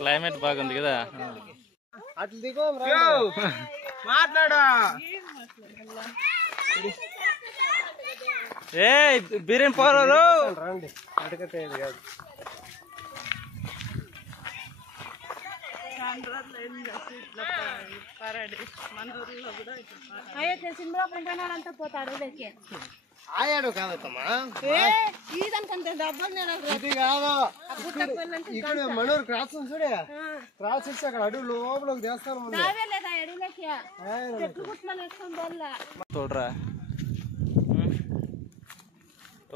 Climate బాగుంది కదా. మాట్లాడా ఏ బిర్యానీ పోరు రండి అడగతే కాదు. ఆయాడు కాదమ్మా, ఇది కాదు. ఇక్కడ మనూరు క్రాస్ చూడే, క్రాస్ ఇస్తే అక్కడ అడుగు లోపలికి చేస్తాను. तोड़ रहा है।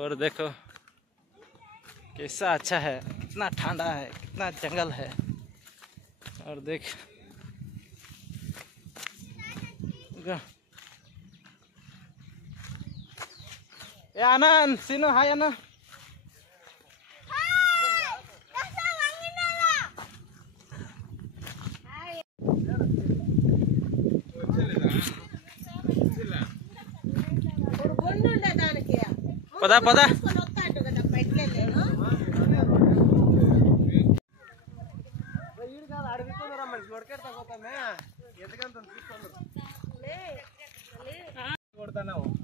और देखो कैसा अच्छा है, कितना ठंडा है, कितना जंगल है। और देख ए आनंद सीनो हाय आनंद। पता पता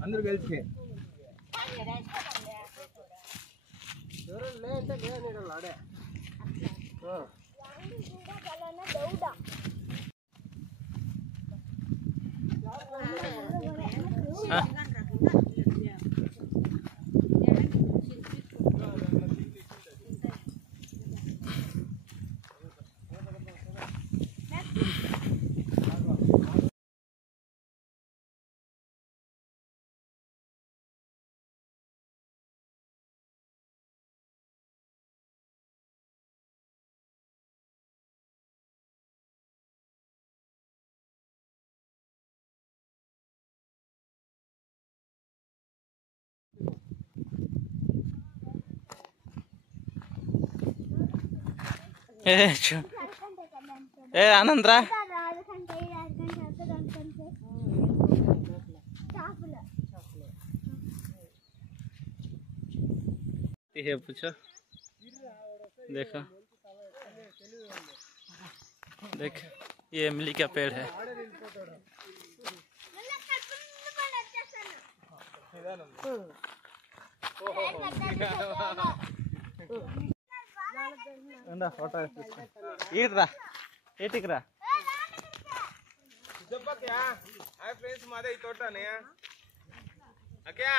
అందరూ కలిసి ఆడే ए आनंद रा ये पूछो। देखो देख ये इमली का पेड़ है। फोटो ఈడ్రా ఏటికిరా చెప్పక్యా హాయ్ ఫ్రెండ్స్ మాదే ఈ తోటనే అక్యా